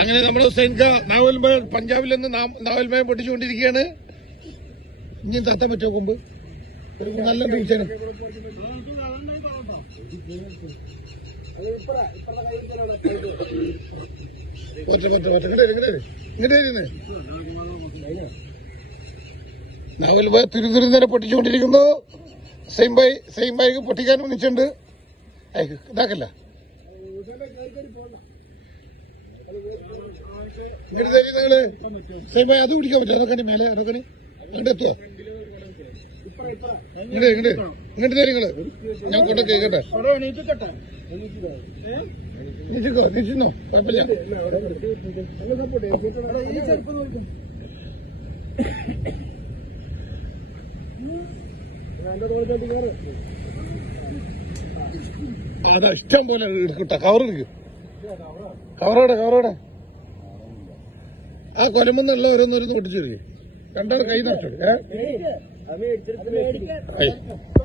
അങ്ങനെ നമ്മൾ ഹുസൈൻ ഖാ നാവൽമയം പഞ്ചാബിൽ നിന്ന് നാവൽമയം പൊട്ടിച്ചുകൊണ്ടിരിക്കുകയാണ്. ഇനിയും തത്താൻ പറ്റുമോ കൊമ്പ്? നല്ല ടീച്ചറും നാവൽമയം തുരുതുരുന്നേരെ പൊട്ടിച്ചുകൊണ്ടിരിക്കുന്നു. സെയിംബായിക്ക് പൊട്ടിക്കാൻ വിളിച്ചിട്ടുണ്ട്. ഇതാക്കല്ല ഇങ്ങോട്ട് തരി നിങ്ങള്. സെയിംബായി അത് പിടിക്കാൻ പറ്റില്ല. അതൊക്കെ മേലെ അതൊക്കെ ഇങ്ങോട്ട് എത്തുവോ? ഇങ്ങോട്ട് തരി നിങ്ങള്. ഞാൻ കൊണ്ട് കേൾക്കട്ടെ. നിശ്ചിന്നോ കുഴപ്പമില്ല. അതാ ഇഷ്ടം പോലെ എടുക്കട്ടെ. കവറെടുക്ക്. കവറോടെ ആ കൊലമെന്നുള്ള ഓരോന്നോരോന്ന് പൊട്ടിച്ചു രണ്ടാൾ കൈ നഷ്ടം.